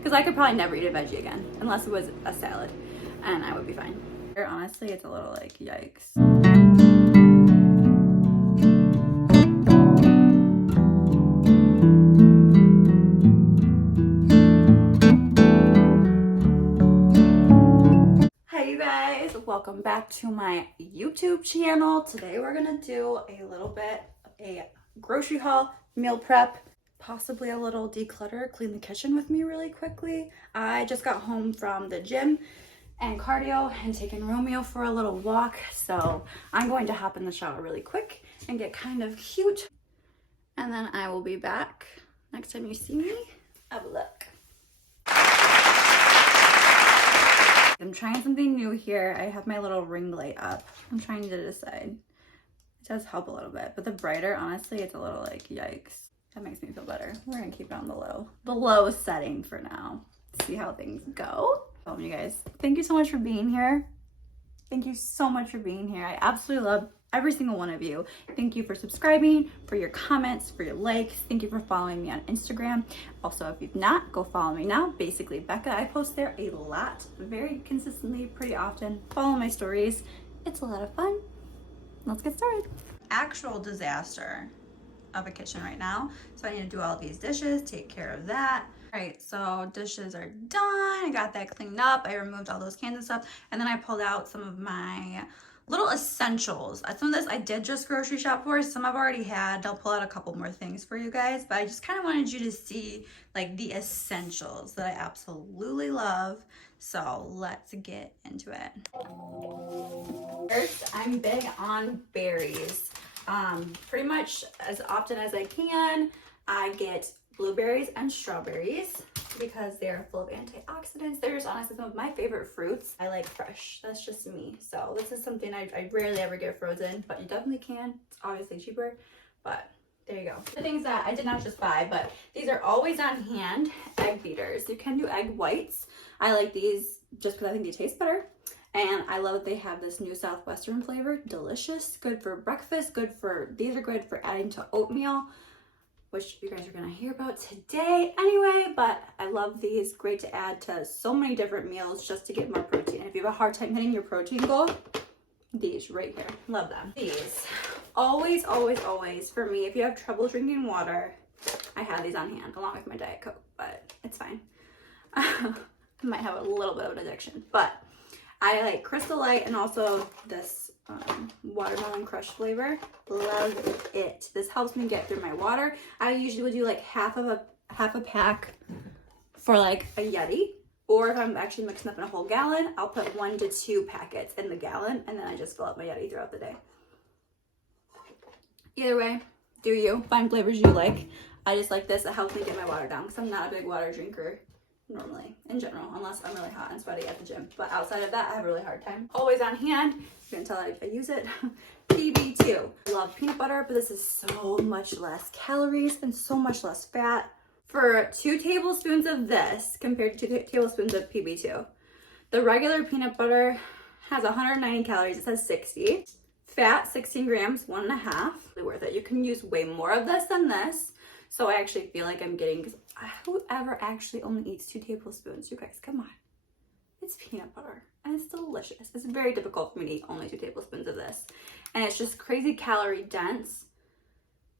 because I could probably never eat a veggie again unless it was a salad, and I would be fine. Honestly, it's a little like yikes. Hey you guys, welcome back to my YouTube channel. Today we're gonna do a little bit of a grocery haul, meal prep, possibly a little declutter, clean the kitchen with me really quickly. I just got home from the gym and cardio and taking Romeo for a little walk, so I'm going to hop in the shower really quick and get kind of cute, and then I will be back next time you see me. Have a look. I'm trying something new here. I have my little ring light up. I'm trying to decide. It does help a little bit, but the brighter, honestly, it's a little like yikes. That makes me feel better. We're gonna keep it on the low setting for now. See how things go. You guys, thank you so much for being here. Thank you so much for being here. I absolutely love every single one of you. Thank you for subscribing, for your comments, for your likes. Thank you for following me on Instagram. Also, if you've not, go follow me now. Basically Becca. I post there a lot, very consistently, pretty often. Follow my stories. It's a lot of fun. Let's get started. Actual disaster of a kitchen right now. So I need to do all these dishes, take care of that. All right, so dishes are done. I got that cleaned up. I removed all those cans and stuff. And then I pulled out some of my little essentials. Some of this I did just grocery shop for. Some I've already had. I'll pull out a couple more things for you guys. But I just kind of wanted you to see like the essentials that I absolutely love. So let's get into it. First, I'm big on berries. Pretty much as often as I can, I get blueberries and strawberries because they're full of antioxidants. They're just honestly some of my favorite fruits. I like fresh. That's just me. So this is something I rarely ever get frozen, but you definitely can. It's obviously cheaper, but there you go. The things that I did not just buy, but these are always on hand egg beaters. You can do egg whites. I like these just because I think they taste better. And I love that they have this new Southwestern flavor. Delicious, good for breakfast, these are good for adding to oatmeal, which you guys are gonna hear about today anyway, but I love these. Great to add to so many different meals just to get more protein. If you have a hard time hitting your protein goal, these right here, love them. These, always, always, always, for me, if you have trouble drinking water, I have these on hand along with my Diet Coke, but it's fine. I might have a little bit of an addiction, but I like Crystal Light and also this watermelon crush flavor. Love it. This helps me get through my water. I usually would do like half a pack for like a Yeti, or if I'm actually mixing up in a whole gallon, I'll put 1 to 2 packets in the gallon, and then I just fill up my Yeti throughout the day. Either way, do you find flavors you like. I just like this. It helps me get my water down because I'm not a big water drinker normally in general, unless I'm really hot and sweaty at the gym, but outside of that I have a really hard time. Always on hand, you can tell I use it. PB2. I love peanut butter, but this is so much less calories and so much less fat. For 2 tablespoons of this compared to 2 tablespoons of PB2, the regular peanut butter has 190 calories. It says 60. Fat 16 grams, 1.5. Really worth it. You can use way more of this than this. So I actually feel like I'm getting, because whoever actually only eats 2 tablespoons? You guys, come on. It's peanut butter and it's delicious. It's very difficult for me to eat only 2 tablespoons of this. And it's just crazy calorie dense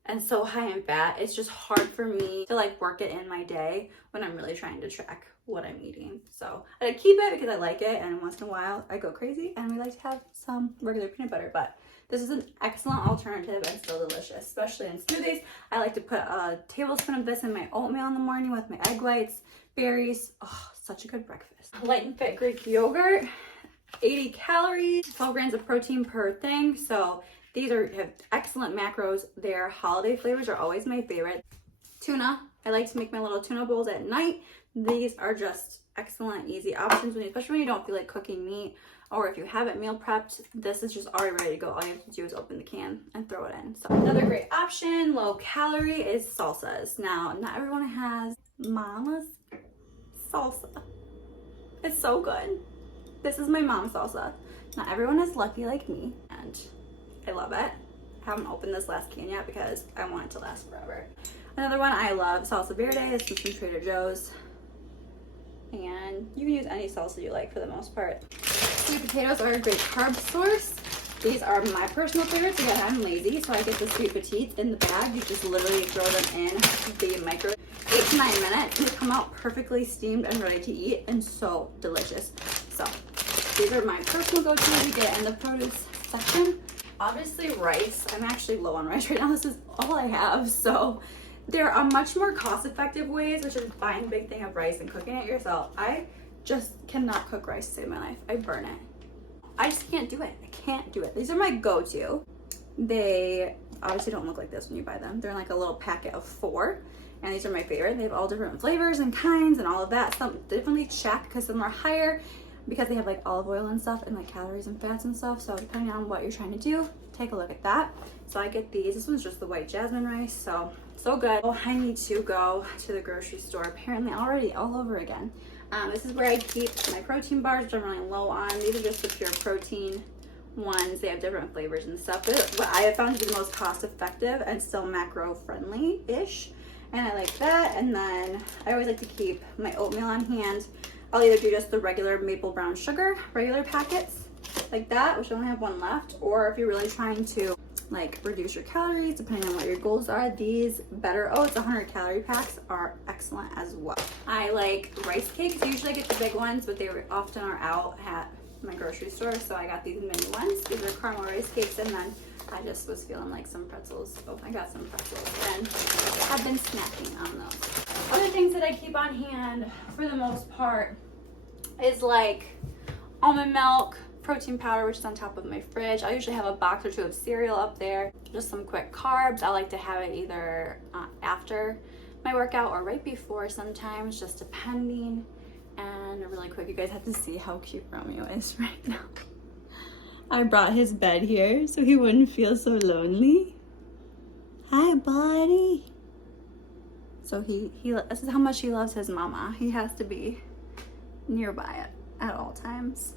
and so high in fat. It's just hard for me to like work it in my day when I'm really trying to track what I'm eating. So I keep it because I like it, and once in a while I go crazy and we like to have some regular peanut butter, but this is an excellent alternative and still delicious, especially in smoothies. I like to put a tablespoon of this in my oatmeal in the morning with my egg whites, berries. Oh, such a good breakfast. Light and fit Greek yogurt, 80 calories, 12 grams of protein per thing. So these have excellent macros. Their holiday flavors are always my favorite. Tuna. I like to make my little tuna bowls at night. These are just excellent, easy options, especially when you don't feel like cooking meat, or if you have it meal prepped, this is just already ready to go. All you have to do is open the can and throw it in. So another great option, low calorie, is salsas. Now, not everyone has mama's salsa. It's so good. This is my mom's salsa. Not everyone is lucky like me, and I love it. I haven't opened this last can yet because I want it to last forever. Another one I love, salsa verde. This is from Trader Joe's. and you can use any salsa you like for the most part. Sweet potatoes are a great carb source. These are my personal favorites. Again, I'm lazy, so I get the sweet petites in the bag. You just literally throw them in the microwave. 8 to 9 minutes. They come out perfectly steamed and ready to eat and so delicious. So these are my personal go-to. We get in the produce section. Obviously rice. I'm actually low on rice right now. This is all I have. So there are much more cost-effective ways, which is buying a big thing of rice and cooking it yourself. I just cannot cook rice to save my life. I burn it. I just can't do it. I can't do it. These are my go-to. They obviously don't look like this when you buy them. They're in like a little packet of 4. And these are my favorite. They have all different flavors and kinds and all of that. Some definitely check because some are higher because they have like olive oil and stuff and like calories and fats and stuff. So depending on what you're trying to do, take a look at that. So I get these. This one's just the white jasmine rice. So good. Oh, I need to go to the grocery store apparently already all over again. This is where I keep my protein bars, which I'm running low on. These are just the pure protein ones. They have different flavors and stuff. But what I have found to be the most cost effective and still macro friendly-ish. And I like that. And then I always like to keep my oatmeal on hand. I'll either do just the regular maple brown sugar, regular packets like that, which I only have 1 left. Or if you're really trying to like reduce your calories, depending on what your goals are, these Better Oats 100 calorie packs are excellent as well. I like rice cakes. Usually I get the big ones, but they often are out at my grocery store. So I got these mini ones. These are caramel rice cakes, and then I just was feeling like some pretzels. Oh, I got some pretzels and I've been snacking on those. Other things that I keep on hand for the most part is like almond milk, protein powder, which is on top of my fridge. I usually have a box or 2 of cereal up there. Just some quick carbs. I like to have it either after my workout or right before sometimes, just depending. And really quick, you guys have to see how cute Romeo is right now. I brought his bed here so he wouldn't feel so lonely. Hi, buddy. So this is how much he loves his mama. He has to be nearby at all times.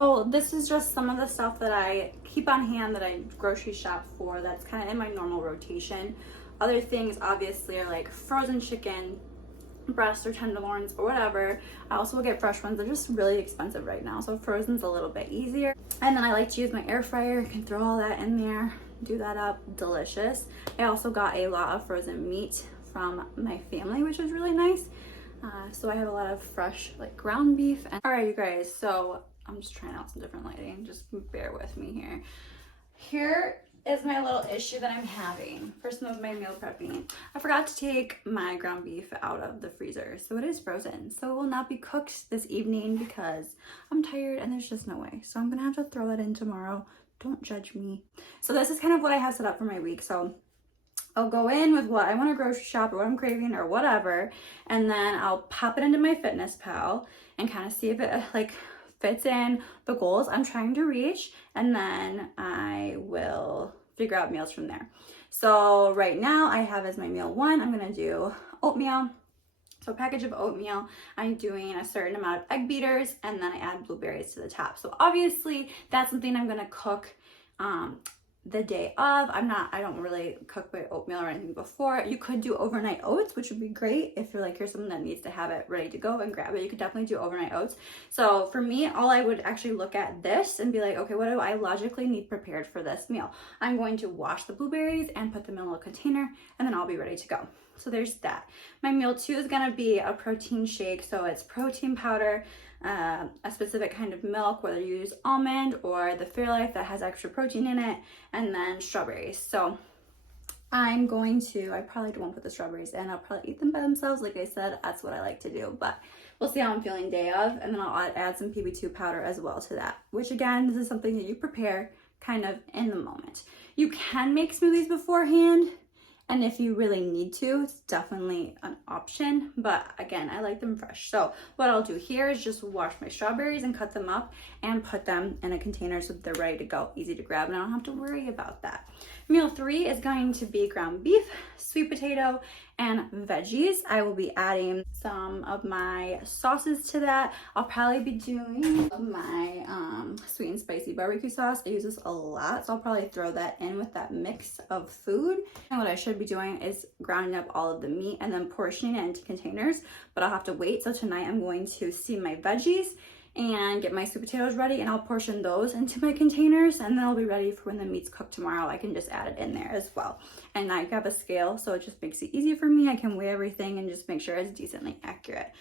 Oh, this is just some of the stuff that I keep on hand that I grocery shop for. That's kind of in my normal rotation. Other things obviously are like frozen chicken, breasts or tenderloins or whatever. I also will get fresh ones. They're just really expensive right now, so frozen's a little bit easier. And then I like to use my air fryer. You can throw all that in there, do that up, delicious. I also got a lot of frozen meat from my family, which was really nice. So I have a lot of fresh like ground beef. And all right, you guys, so I'm just trying out some different lighting. Just bear with me here. Here is my little issue that I'm having for some of my meal prepping. I forgot to take my ground beef out of the freezer, so it is frozen. So it will not be cooked this evening because I'm tired and there's just no way. So I'm gonna have to throw that in tomorrow. Don't judge me. So this is kind of what I have set up for my week. So I'll go in with what I want to grocery shop or what I'm craving or whatever, and then I'll pop it into my Fitness Pal and kind of see if it like fits in the goals I'm trying to reach, and then I will figure out meals from there. So right now I have as my meal 1, I'm gonna do oatmeal. So a package of oatmeal, I'm doing a certain amount of egg beaters, and then I add blueberries to the top. So obviously that's something I'm gonna cook the day of. I don't really cook my oatmeal or anything before. You could do overnight oats, which would be great if you're like, you're someone that needs to have it ready to go and grab it. You could definitely do overnight oats. So for me, all I would actually look at this and be like, okay, what do I logically need prepared for this meal? I'm going to wash the blueberries and put them in a little container, and then I'll be ready to go. So there's that. My meal 2 is gonna be a protein shake. So it's protein powder, a specific kind of milk, whether you use almond or the Fairlife that has extra protein in it, and then strawberries. So I probably won't put the strawberries in. I'll probably eat them by themselves. Like I said, that's what I like to do, but we'll see how I'm feeling day of. And then I'll add some PB2 powder as well to that, which again, this is something that you prepare kind of in the moment. You can make smoothies beforehand, and if you really need to, it's definitely an option. But again, I like them fresh. So what I'll do here is just wash my strawberries and cut them up and put them in a container so that they're ready to go, easy to grab, and I don't have to worry about that. Meal 3 is going to be ground beef, sweet potato, and veggies. I will be adding some of my sauces to that. I'll probably be doing my sweet and spicy barbecue sauce. I use this a lot, so I'll probably throw that in with that mix of food. And what I should be doing is grounding up all of the meat and then portioning it into containers, but I'll have to wait. So tonight I'm going to steam my veggies and get my sweet potatoes ready, and I'll portion those into my containers, and then I'll be ready for when the meat's cooked tomorrow. I can just add it in there as well. And I have a scale, so it just makes it easy for me. I can weigh everything and just make sure it's decently accurate.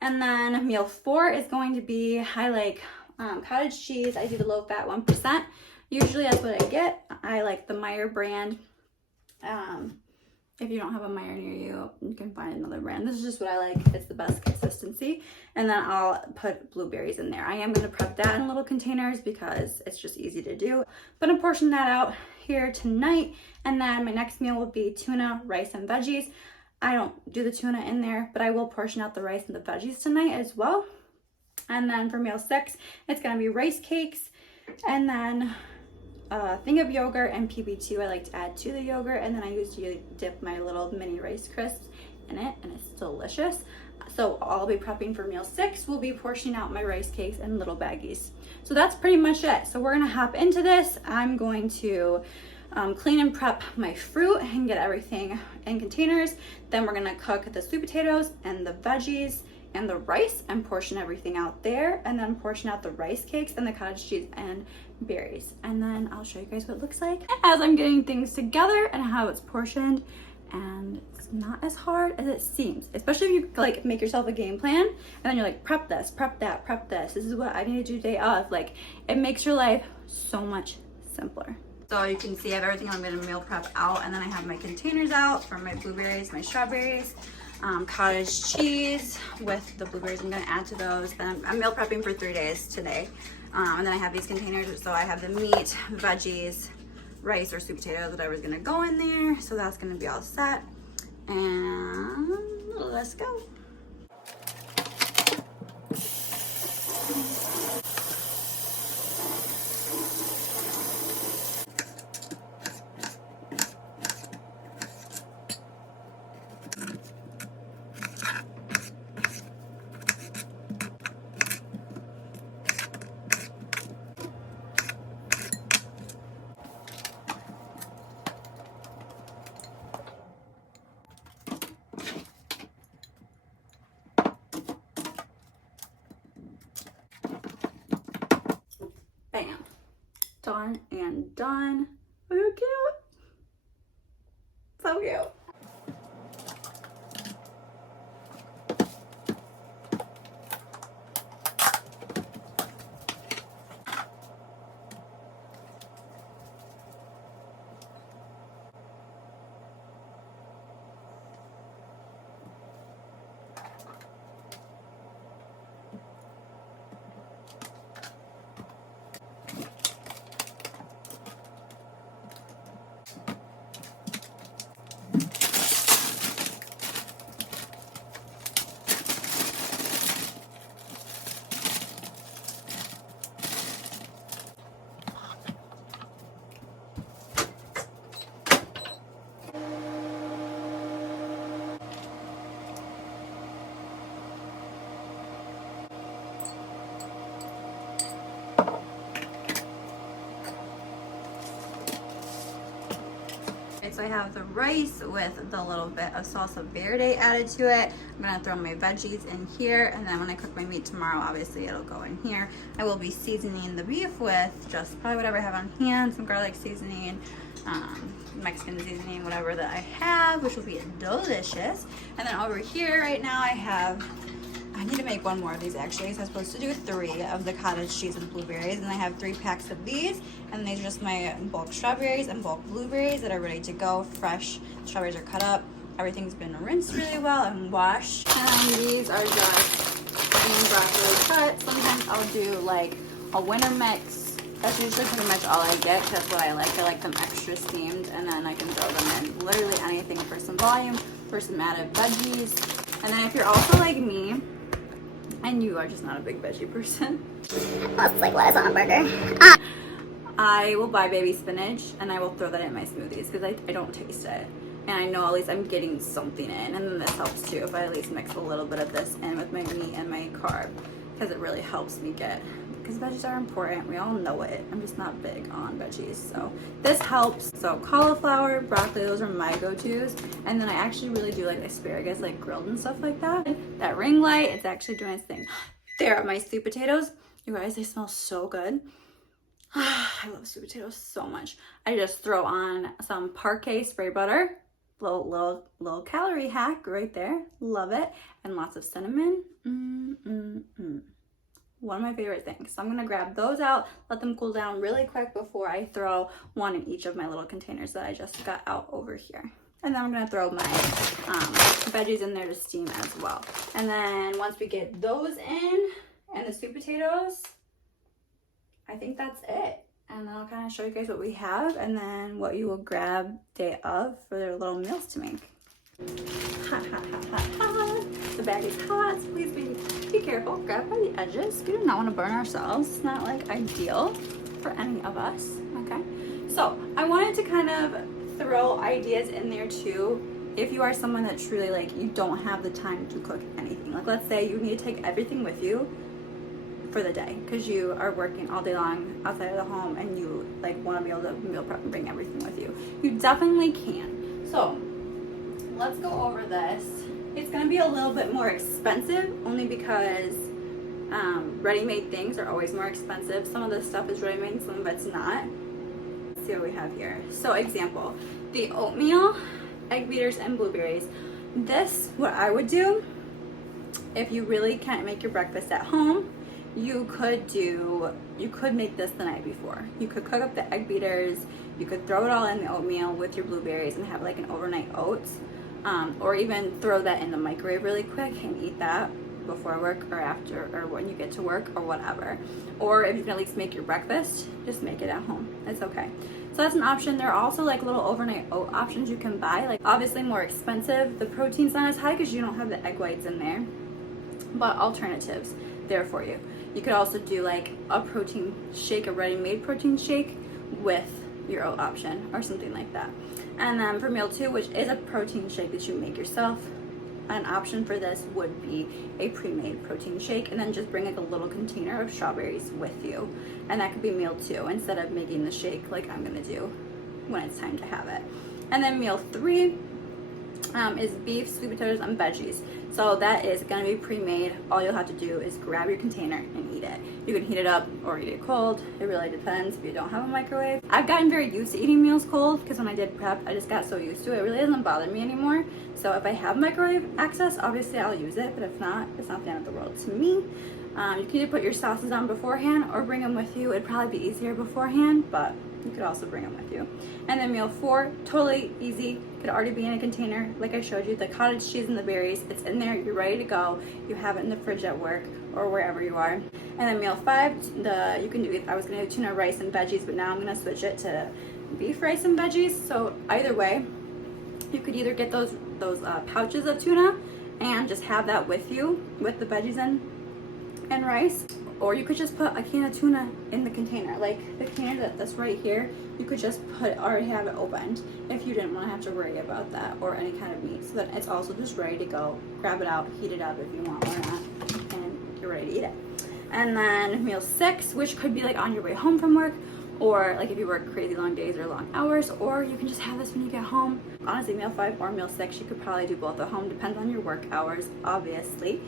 And then meal 4 is going to be, I like cottage cheese. I do the low fat 1%. Usually that's what I get. I like the Meyer brand. If you don't have a Meyer near you, you can find another brand. This is just what I like. It's the best consistency. And then I'll put blueberries in there. I am going to prep that in little containers because it's just easy to do. But I'm portioning that out here tonight. And then my next meal will be tuna, rice, and veggies. I don't do the tuna in there, but I will portion out the rice and the veggies tonight as well. And then for meal 6, it's going to be rice cakes. And then a thing of yogurt and PB2 I like to add to the yogurt, and then I usually dip my little mini Rice Crisps in it, and it's delicious. So I'll be prepping for meal 6. We'll be portioning out my rice cakes in little baggies. So that's pretty much it. So we're gonna hop into this. I'm going to clean and prep my fruit and get everything in containers. Then we're gonna cook the sweet potatoes and the veggies and the rice and portion everything out there, and then portion out the rice cakes and the cottage cheese and berries. And then I'll show you guys what it looks like as I'm getting things together and how it's portioned. And it's not as hard as it seems, especially if you like make yourself a game plan and then you're like, prep this, prep that, prep this. This is what I need to do day of. Like, it makes your life so much simpler. So you can see I have everything I'm gonna meal prep out, and then I have my containers out for my blueberries, my strawberries, cottage cheese with the blueberries. I'm gonna add to those. Then I'm meal prepping for 3 days today. And then I have these containers, so I have the meat, veggies, rice or sweet potatoes, whatever's gonna go in there. So that's gonna be all set. And let's go. Bam. Done and done. Look how cute. So cute. So I have the rice with the little bit of salsa verde added to it. I'm gonna throw my veggies in here, and then when I cook my meat tomorrow, obviously it'll go in here. I will be seasoning the beef with just probably whatever I have on hand, some garlic seasoning, Mexican seasoning, whatever that I have, which will be delicious. And then over here right now I need to make one more of these actually. So I'm supposed to do 3 of the cottage cheese and blueberries, and I have 3 packs of these, and these are just my bulk strawberries and bulk blueberries that are ready to go. Fresh strawberries are cut up. Everything's been rinsed really well and washed. And these are just green broccoli cut. Sometimes I'll do like a winter mix. That's usually pretty much all I get. That's what I like. I like them extra steamed, and then I can throw them in literally anything for some volume, for some added veggies. And then if you're also like me, and you are just not a big veggie person. Well, it's like lettuce on a burger. I will buy baby spinach and I will throw that in my smoothies because I don't taste it. and I know at least I'm getting something in. And then this helps too if I at least mix a little bit of this in with my meat and my carb, because it really helps me get, because veggies are important, we all know it. I'm just not big on veggies, so this helps. So cauliflower, broccoli, those are my go-tos. And then I actually really do like asparagus, like grilled and stuff like that. That ring light, it's actually doing its thing. There are my sweet potatoes. You guys, they smell so good. I love sweet potatoes so much. I just throw on some Parquet spray butter, little calorie hack right there. Love it. And lots of cinnamon. One of my favorite things. So I'm gonna grab those out, let them cool down really quick before I throw one in each of my little containers that I just got out over here. And then I'm gonna throw my veggies in there to steam as well. And then once we get those in and the sweet potatoes, I think that's it. And then I'll kind of show you guys what we have and then what you will grab day of for their little meals to make. Hot, hot, hot, hot, hot. The bag is hot, so please be careful. Grab by the edges. We do not want to burn ourselves. It's not like ideal for any of us, okay? So I wanted to kind of throw ideas in there too. If you are someone that truly like, you don't have the time to cook anything. Like let's say you need to take everything with you for the day because you are working all day long outside of the home and you like want to be able to meal prep and bring everything with you. You definitely can. So let's go over this. It's going to be a little bit more expensive only because ready-made things are always more expensive. Some of this stuff is ready-made, some of it's not. Let's see what we have here. So example, the oatmeal, egg beaters, and blueberries. This, what I would do, if you really can't make your breakfast at home, you could make this the night before. You could cook up the egg beaters, you could throw it all in the oatmeal with your blueberries and have like an overnight oats. Or even throw that in the microwave really quick and eat that before work or after or when you get to work or whatever. Or if you can at least make your breakfast, just make it at home. It's okay. So that's an option. There are also like little overnight oat options you can buy. Like obviously more expensive. The protein's not as high because you don't have the egg whites in there. But alternatives there for you. You could also do like a protein shake, a ready-made protein shake with your oat option or something like that. And then for meal 2, which is a protein shake that you make yourself, an option for this would be a pre-made protein shake, and then just bring like a little container of strawberries with you, and that could be meal 2 instead of making the shake like I'm gonna do when it's time to have it. And then meal 3 is beef, sweet potatoes, and veggies. So that is gonna be pre-made. All you'll have to do is grab your container and eat it. You can heat it up or eat it cold. It really depends if you don't have a microwave. I've gotten very used to eating meals cold because when I did prep, I just got so used to it. It really doesn't bother me anymore. So if I have microwave access, obviously I'll use it, but if not, it's not the end of the world to me. You can either put your sauces on beforehand or bring them with you. It'd probably be easier beforehand, but you could also bring them with you. And then meal 4, totally easy. Could already be in a container. Like I showed you, the cottage cheese and the berries, it's in there, you're ready to go. You have it in the fridge at work or wherever you are. And then meal 5, you can do, I was gonna do tuna, rice, and veggies, but now I'm gonna switch it to beef, rice, and veggies. So either way, you could either get those pouches of tuna and just have that with you with the veggies and rice, or you could just put a can of tuna in the container, like the container that's right here. You could just already have it opened if you didn't want to have to worry about that, or any kind of meat, so that it's also just ready to go. Grab it out, heat it up if you want or not, and you're ready to eat it. And then meal 6, which could be like on your way home from work, or like if you work crazy long days or long hours, or you can just have this when you get home. Honestly, meal 5 or meal 6, you could probably do both at home, depends on your work hours, obviously.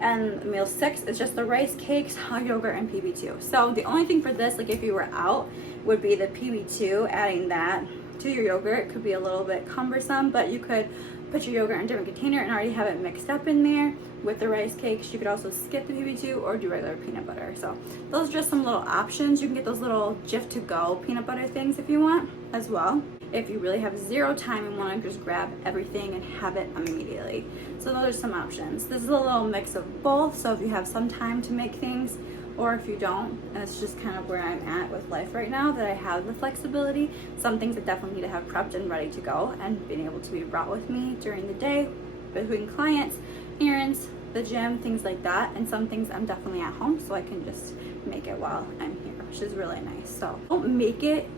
And meal 6 is just the rice cakes, hot yogurt, and PB2. So the only thing for this, like if you were out, would be the PB2. Adding that to your yogurt could be a little bit cumbersome, but you could put your yogurt in a different container and already have it mixed up in there with the rice cakes. You could also skip the PB2 or do regular peanut butter. So those are just some little options. You can get those little Jif to go peanut butter things if you want as well, if you really have zero time and want to just grab everything and have it immediately. So those are some options. This is a little mix of both, so if you have some time to make things, or if you don't, and it's just kind of where I'm at with life right now, that I have the flexibility. Some things I definitely need to have prepped and ready to go and being able to be brought with me during the day between clients, errands, the gym, things like that. And some things I'm definitely at home, so I can just make it while I'm here, which is really nice. So don't make it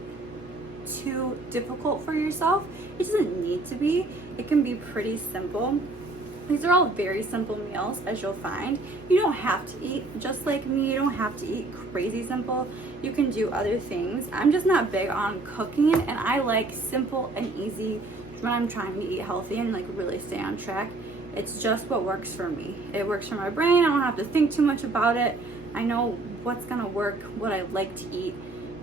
too difficult for yourself. It doesn't need to be. It can be pretty simple. These are all very simple meals, as you'll find. You don't have to eat just like me. You don't have to eat crazy simple. You can do other things. I'm just not big on cooking, and I like simple and easy when I'm trying to eat healthy and like really stay on track. It's just what works for me. It works for my brain. I don't have to think too much about it. I know what's gonna work, what I like to eat,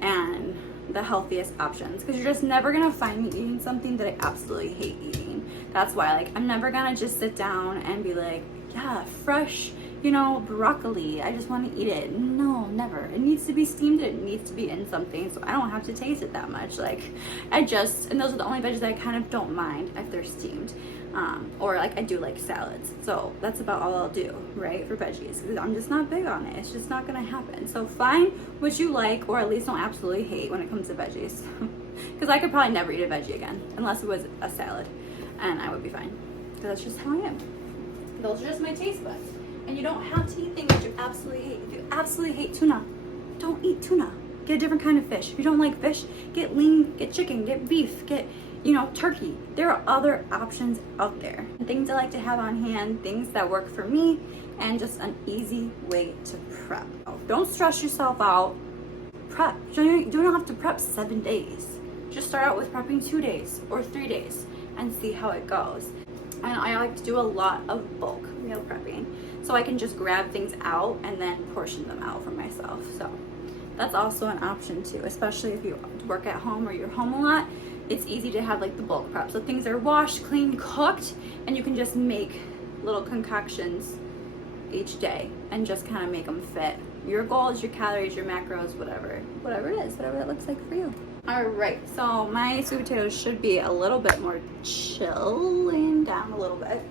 and the healthiest options, because you're just never gonna find me eating something that I absolutely hate eating. That's why, like, I'm never gonna just sit down and be like, yeah, fresh, you know, broccoli, I just want to eat it. No, never. It needs to be steamed, it needs to be in something, so I don't have to taste it that much. Like, and those are the only veggies that I kind of don't mind if they're steamed. Or like I do like salads, so that's about all I'll do, right, for veggies, because I'm just not big on it. It's just not gonna happen. So find what you like, or at least don't absolutely hate when it comes to veggies, because I could probably never eat a veggie again unless it was a salad, and I would be fine, because that's just how I am. Those are just my taste buds. And you don't have to eat things that you absolutely hate. If you absolutely hate tuna, don't eat tuna. Get a different kind of fish. If you don't like fish, get lean, get chicken, get beef, get, you know, turkey. There are other options out there. Things I like to have on hand, things that work for me, and just an easy way to prep. Don't stress yourself out. Prep. You don't have to prep 7 days. Just start out with prepping 2 days or 3 days and see how it goes. And I like to do a lot of bulk meal prepping, so I can just grab things out and then portion them out for myself. So that's also an option too, especially if you work at home or you're home a lot. It's easy to have like the bulk prep, so things are washed, cleaned, cooked, and you can just make little concoctions each day and just kind of make them fit your goals, your calories, your macros, whatever it is, whatever it looks like for you. All right, so my sweet potatoes should be a little bit more chilling down a little bit.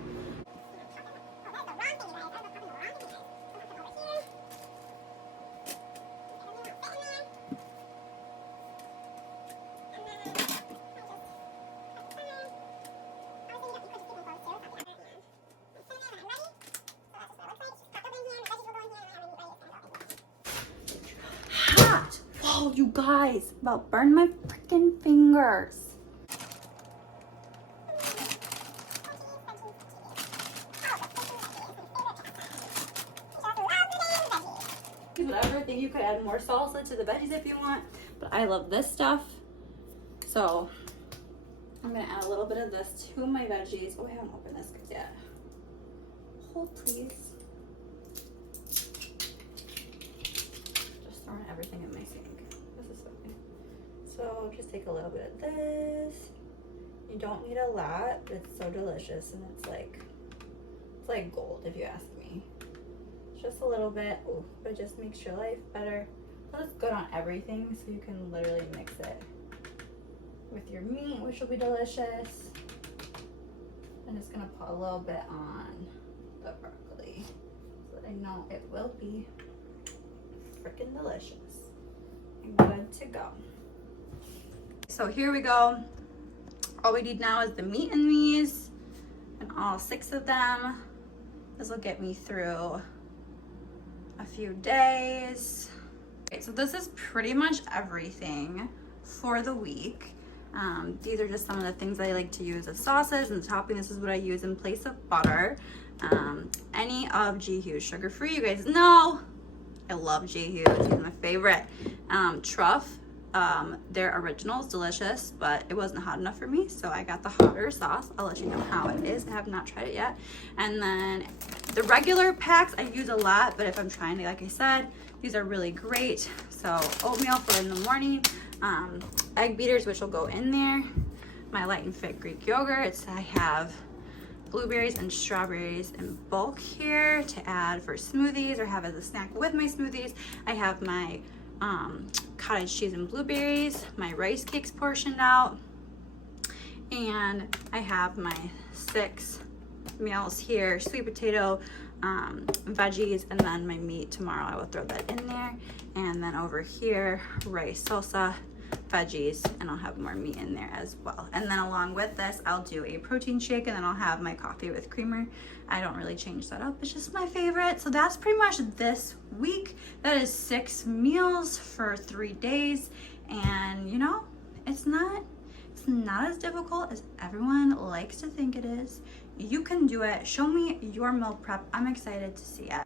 Hot! Whoa, you guys, about burned my freaking fingers. Whatever, I think you could add more salsa to the veggies if you want, but I love this stuff, so I'm gonna add a little bit of this to my veggies. Oh, I haven't opened this yet. Hold, please. Just throwing everything in my sink. This is okay. So just take a little bit of this. You don't need a lot, but it's so delicious, and it's like gold if you ask me. Just a little bit, ooh, but it just makes your life better. Plus it's good on everything, so you can literally mix it with your meat, which will be delicious. I'm just gonna put a little bit on the broccoli so that I know it will be freaking delicious and good to go. So here we go. All we need now is the meat in these, and all 6 of them. This will get me through a few days. Okay, so this is pretty much everything for the week. These are just some of the things I like to use as sauces, and the topping, this is what I use in place of butter. Any of G Hugh's sugar-free, you guys know I love G Hugh's, he's my favorite. Truff, their original is delicious, but it wasn't hot enough for me, so I got the hotter sauce. I'll let you know how it is. I have not tried it yet. And then the regular packs I use a lot, but if I'm trying to, like I said, these are really great. So oatmeal for in the morning, egg beaters, which will go in there, my light and fit Greek yogurt. I have blueberries and strawberries in bulk here to add for smoothies or have as a snack with my smoothies. I have my cottage cheese and blueberries, my rice cakes portioned out, and I have my 6 meals here, sweet potato, veggies, and then my meat tomorrow. I will throw that in there. And then over here, rice, salsa, veggies, and I'll have more meat in there as well. And then along with this, I'll do a protein shake, and then I'll have my coffee with creamer. I don't really change that up. It's just my favorite. So that's pretty much this week. That is 6 meals for 3 days. And you know, It's not as difficult as everyone likes to think it is. You can do it. Show me your meal prep. I'm excited to see it.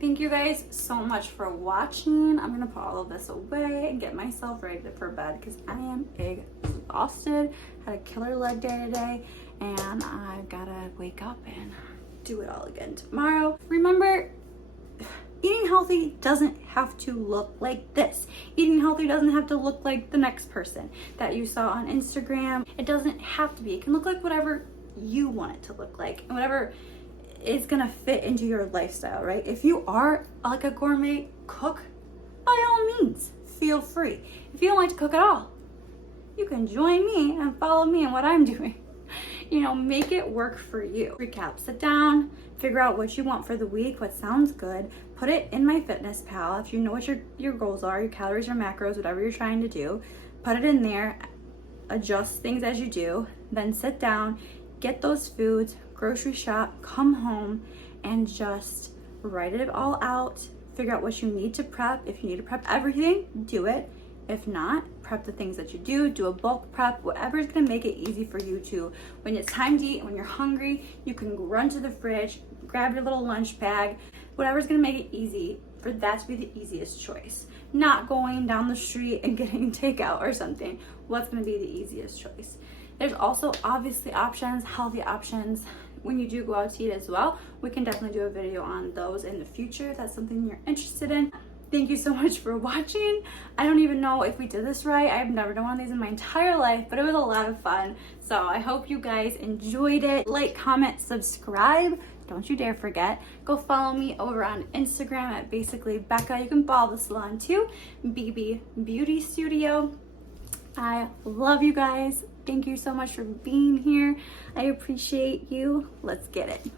Thank you guys so much for watching. I'm gonna put all of this away and get myself ready for bed because I am exhausted. Had a killer leg day today and I've gotta wake up and do it all again tomorrow. Remember, eating healthy doesn't have to look like this. Eating healthy doesn't have to look like the next person that you saw on Instagram. It doesn't have to be. It can look like whatever you want it to look like and whatever is gonna fit into your lifestyle, right? If you are like a gourmet cook, by all means, feel free. If you don't like to cook at all, you can join me and follow me in what I'm doing. You know, make it work for you. Recap, sit down, figure out what you want for the week, what sounds good, put it in MyFitnessPal. If you know what your goals are, your calories or macros, whatever you're trying to do, put it in there, adjust things as you do, then sit down, get those foods, grocery shop, come home, and just write it all out. Figure out what you need to prep. If you need to prep everything, do it. If not, prep the things that you do a bulk prep, whatever is gonna make it easy for you to, when it's time to eat, when you're hungry, you can run to the fridge, grab your little lunch bag, whatever's gonna make it easy for that to be the easiest choice. Not going down the street and getting takeout or something. What's gonna be the easiest choice? There's also obviously options, healthy options, when you do go out to eat as well. We can definitely do a video on those in the future if that's something you're interested in. Thank you so much for watching. I don't even know if we did this right. I've never done one of these in my entire life, but it was a lot of fun. So I hope you guys enjoyed it. Like, comment, subscribe. Don't you dare forget. Go follow me over on Instagram at basically Becca. You can follow the salon too, BB Beauty Studio. I love you guys. Thank you so much for being here. I appreciate you. Let's get it.